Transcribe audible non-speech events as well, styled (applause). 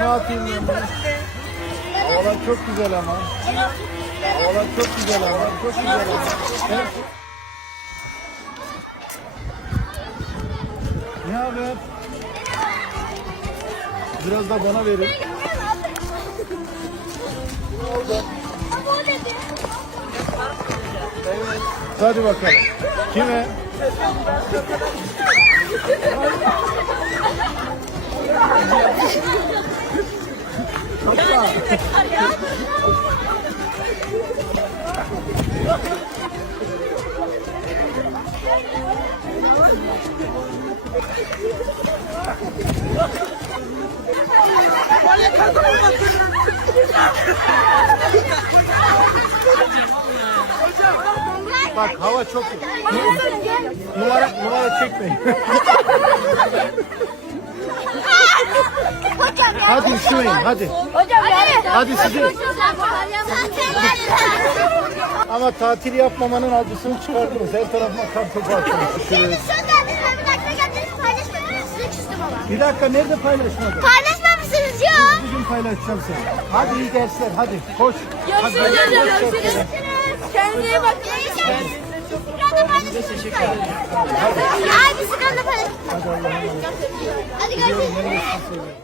tekme atayım ben de. Havalar çok güzel ama. Havalar çok güzel ama. Çok güzel ama. Ne haber? Biraz da bana verin. Hadi bakalım. Kime? Bak hava çok numara numara çekmeyin. (laughs) hadi üşümeyin hadi. Hocam yani. Hadi sizi. Ama tatil yapmamanın acısını çıkardınız. Her tarafıma kar topu attınız. Üşüdünüz. Bir dakika nerede paylaşmadın? Paylaşmamışsınız ya. Bugün paylaşacağım seni. Hadi iyi dersler hadi koş. Hadi, Görüşürüz hocam. Görüşürüz. koş. Kendine iyi bak. Abi sıkıntı paylaş. Hadi Allah'a emanet. Hadi görüşürüz.